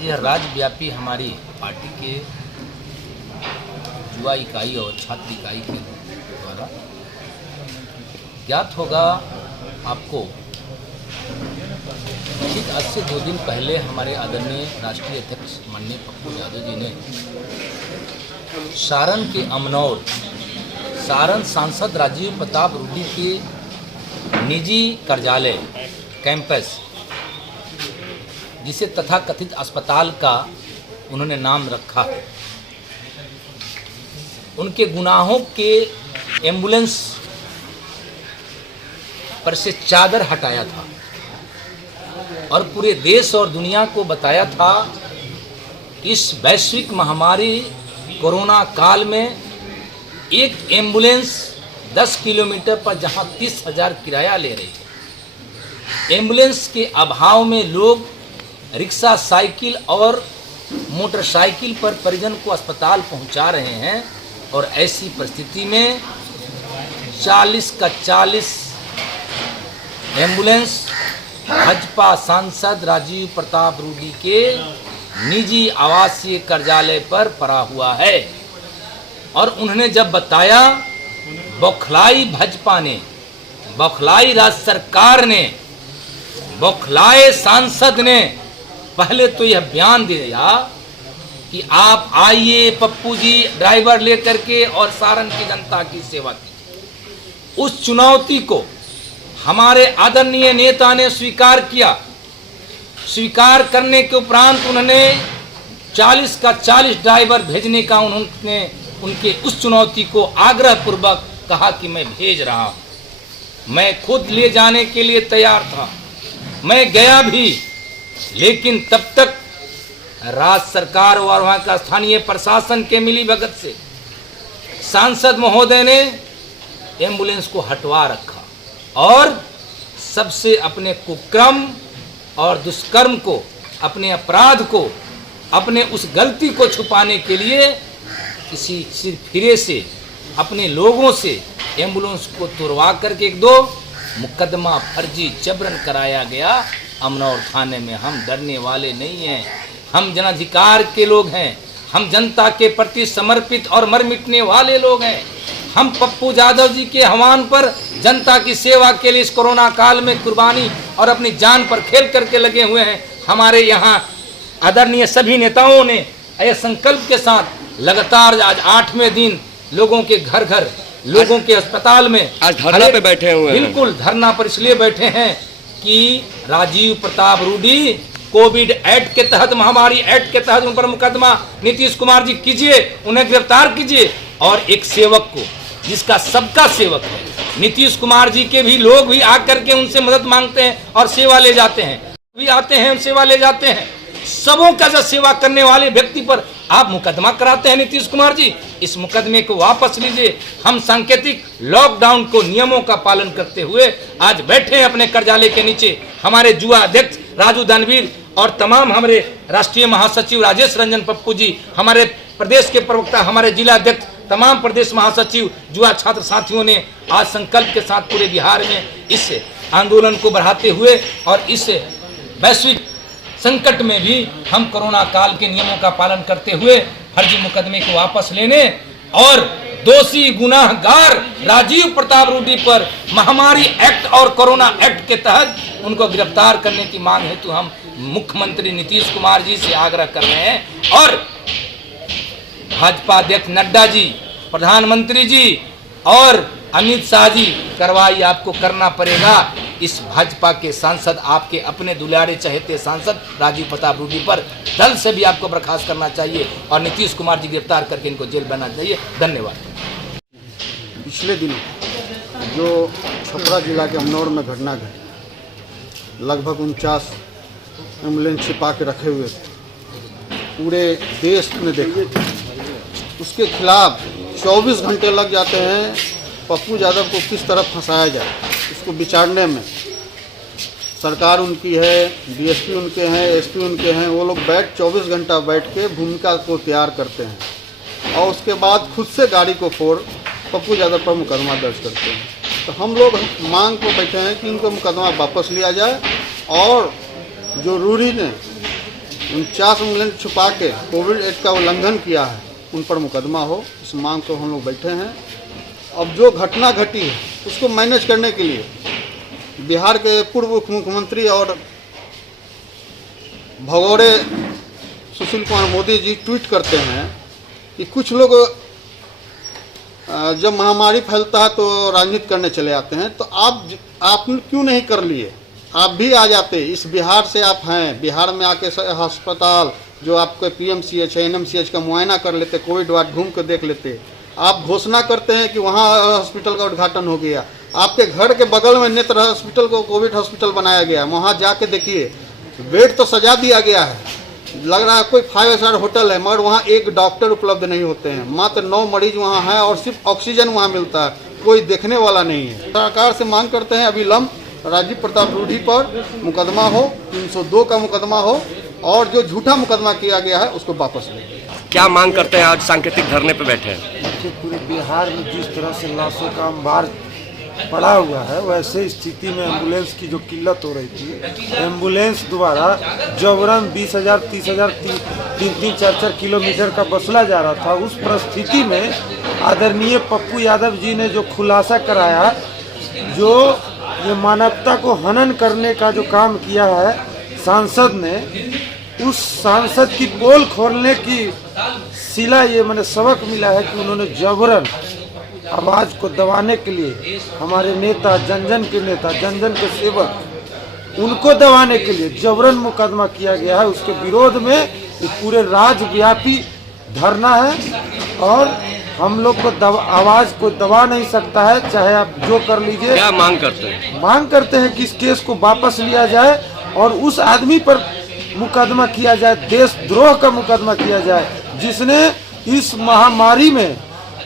आज यह राज्यव्यापी हमारी पार्टी के युवा इकाई और छात्र इकाई के द्वारा ज्ञात होगा आपको, ठीक आज से 2 दिन पहले हमारे आदरणीय राष्ट्रीय अध्यक्ष माननीय पप्पू यादव जी ने सारण के अमनौर सारण सांसद राजीव प्रताप रूडी के निजी कार्यालय कैंपस, जिसे तथाकथित अस्पताल का उन्होंने नाम रखा, उनके गुनाहों के एम्बुलेंस पर से चादर हटाया था और पूरे देश और दुनिया को बताया था इस वैश्विक महामारी कोरोना काल में एक एम्बुलेंस 10 किलोमीटर पर जहां 30,000 किराया ले रही थी, एम्बुलेंस के अभाव में लोग रिक्शा, साइकिल और मोटरसाइकिल पर परिजन को अस्पताल पहुंचा रहे हैं। और ऐसी परिस्थिति में 40 का 40 एम्बुलेंस भाजपा सांसद राजीव प्रताप रूडी के निजी आवासीय कार्यालय पर पड़ा हुआ है। और उन्होंने जब बताया, बौखलाई भाजपा ने, बौखलाई राज्य सरकार ने, बौखलाए सांसद ने पहले तो यह बयान दिया कि आप आइए पप्पू जी ड्राइवर लेकर के और सारण की जनता की सेवा कीजिए। उस चुनौती को हमारे आदरणीय नेता ने स्वीकार किया। स्वीकार करने के उपरांत उन्होंने 40 का 40 ड्राइवर भेजने का उन्होंने उनके उस चुनौती को आग्रह पूर्वक कहा कि मैं भेज रहा हूं। मैं खुद ले जाने के लिए तैयार था, मैं गया भी, लेकिन तब तक राज्य सरकार और वहां का स्थानीय प्रशासन के मिलीभगत से सांसद महोदय ने एम्बुलेंस को हटवा रखा और सबसे अपने कुक्रम और दुष्कर्म को, अपने अपराध को, अपने उस गलती को छुपाने के लिए किसी सिरफिरे से अपने लोगों से एम्बुलेंस को तुड़वा करके 1-2 मुकदमा फर्जी जबरन कराया गया। अमनौर थाने में हम डरने वाले नहीं हैं, हम जनाधिकार के लोग हैं, हम जनता के प्रति समर्पित और मर मिटने वाले लोग हैं। हम पप्पू यादव जी के आह्वान पर जनता की सेवा के लिए इस कोरोना काल में कुर्बानी और अपनी जान पर खेल करके लगे हुए हैं। हमारे यहाँ आदरणीय सभी नेताओं ने यह संकल्प के साथ लगातार आज 8वें दिन लोगों के घर घर, लोगों के अस्पताल में आज धरना पे बैठे हुए हैं। बिल्कुल धरना पर इसलिए बैठे हैं कि राजीव प्रताप रूडी कोविड एक्ट के तहत, महामारी एक्ट के तहत उन पर मुकदमा नीतीश कुमार जी कीजिए, उन्हें गिरफ्तार कीजिए। और एक सेवक को, जिसका सबका सेवक है, नीतीश कुमार जी के भी लोग भी आकर के उनसे मदद मांगते हैं और सेवा ले जाते हैं, भी आते हैं सेवा ले जाते हैं। सबों का जो सेवा करने वाले व्यक्ति पर आप मुकदमा कराते हैं नीतीश कुमार जी, इस मुकदमे को वापस लीजिए। हम सांकेतिक लॉकडाउन को नियमों का पालन करते हुए आज बैठे हैं अपने कार्यालय के नीचे। हमारे युवा अध्यक्ष राजू दानवीर और तमाम हमारे राष्ट्रीय महासचिव राजेश रंजन पप्पू जी, हमारे प्रदेश के प्रवक्ता, हमारे जिला अध्यक्ष, तमाम प्रदेश महासचिव, युवा छात्र साथियों ने आज संकल्प के साथ पूरे बिहार में इस आंदोलन को बढ़ाते हुए और इस वैश्विक संकट में भी हम कोरोना काल के नियमों का पालन करते हुए फर्जी मुकदमे को वापस लेने और दोषी गुनाहगार राजीव प्रताप रूडी पर महामारी एक्ट और कोरोना एक्ट के तहत उनको गिरफ्तार करने की मांग हेतु हम मुख्यमंत्री नीतीश कुमार जी से आग्रह कर रहे हैं। और भाजपा अध्यक्ष नड्डा जी, प्रधानमंत्री जी और अमित शाह जी, कार्रवाई आपको करना पड़ेगा। इस भाजपा के सांसद, आपके अपने दुलारे चहेते सांसद राजीव प्रताप रूडी पर दल से भी आपको बर्खास्त करना चाहिए और नीतीश कुमार जी गिरफ्तार करके इनको जेल बनाना चाहिए। धन्यवाद। पिछले दिनों जो छपरा जिला के अमनौर में घटना घटी, लगभग 49 एम्बुलेंस छिपा के रखे हुए पूरे देश ने देखा, उसके खिलाफ 24 घंटे लग जाते हैं पप्पू यादव को किस तरह फंसाया जाए, इसको विचारने में। सरकार उनकी है, डीएसपी उनके हैं, एसपी उनके हैं, वो लोग 24 घंटा बैठ के भूमिका को तैयार करते हैं और उसके बाद खुद से गाड़ी को फोड़ पप्पू यादव पर मुकदमा दर्ज करते हैं। तो हम लोग मांग को बैठे हैं कि इनको मुकदमा वापस लिया जाए और जो रूडी ने 49 एम्बुलेंस छुपा के कोविड एक्ट का उल्लंघन किया है, उन पर मुकदमा हो, इस मांग को हम लोग बैठे हैं। अब जो घटना घटी है उसको मैनेज करने के लिए बिहार के पूर्व उप मुख्यमंत्री और भगोड़े सुशील कुमार मोदी जी ट्वीट करते हैं कि कुछ लोग जब महामारी फैलता है तो राजनीति करने चले आते हैं, तो आप क्यों नहीं कर लिए? आप भी आ जाते, इस बिहार से आप हैं, बिहार में आके अस्पताल जो आपके पीएमसीएच है, एनएमसीएच का मुआयना कर लेते, कोविड वार्ड घूम कर देख लेते। आप घोषणा करते हैं कि वहाँ हॉस्पिटल का उद्घाटन हो गया, आपके घर के बगल में नेत्र हॉस्पिटल को कोविड हॉस्पिटल बनाया गया, वहाँ जाके देखिए, बेड तो सजा दिया गया है, लग रहा है कोई 5 स्टार होटल है, मगर वहाँ एक डॉक्टर उपलब्ध नहीं होते हैं, मात्र 9 मरीज वहाँ हैं और सिर्फ ऑक्सीजन वहाँ मिलता है, कोई देखने वाला नहीं है। सरकार से मांग करते हैं अविलंब राजीव प्रताप रूढ़ी पर मुकदमा हो, 302 का मुकदमा हो, और जो झूठा मुकदमा किया गया है उसको वापस ले। क्या मांग करते हैं? आज सांकेतिक धरने पर बैठे हैं। देखिए, पूरे बिहार में जिस तरह से लाशों का अंबार पड़ा हुआ है, वैसे स्थिति में एम्बुलेंस की जो किल्लत हो रही थी, एम्बुलेंस द्वारा जबरन 20,000, 30,000, 3-4 किलोमीटर का वसूला जा रहा था। उस परिस्थिति में आदरणीय पप्पू यादव जी ने जो खुलासा कराया, जो ये मानवता को हनन करने का जो काम किया है सांसद ने, उस सांसद की पोल खोलने की सिला ये मैंने सबक मिला है कि उन्होंने जबरन आवाज़ को दबाने के लिए हमारे नेता, जन के नेता, जन के सेवक, उनको दबाने के लिए जबरन मुकदमा किया गया है। उसके विरोध में ये पूरे राज्यव्यापी धरना है और हम लोग को आवाज़ को दबा नहीं सकता है, चाहे आप जो कर लीजिए। क्या मांग करते हैं? मांग करते हैं कि इस केस को वापस लिया जाए और उस आदमी पर मुकदमा किया जाए, देशद्रोह का मुकदमा किया जाए, जिसने इस महामारी में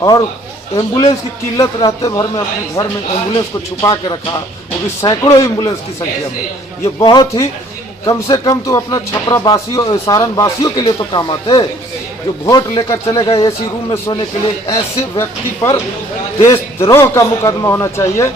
और एम्बुलेंस की किल्लत रहते भर में अपने घर में एम्बुलेंस को छुपा के रखा, वो भी सैकड़ों एम्बुलेंस की संख्या में। ये बहुत ही कम से कम तो अपना छपरा वासियों, सारण वासियों के लिए तो काम आते, जो वोट लेकर चले गए एसी रूम में सोने के लिए। ऐसे व्यक्ति पर देशद्रोह का मुकदमा होना चाहिए।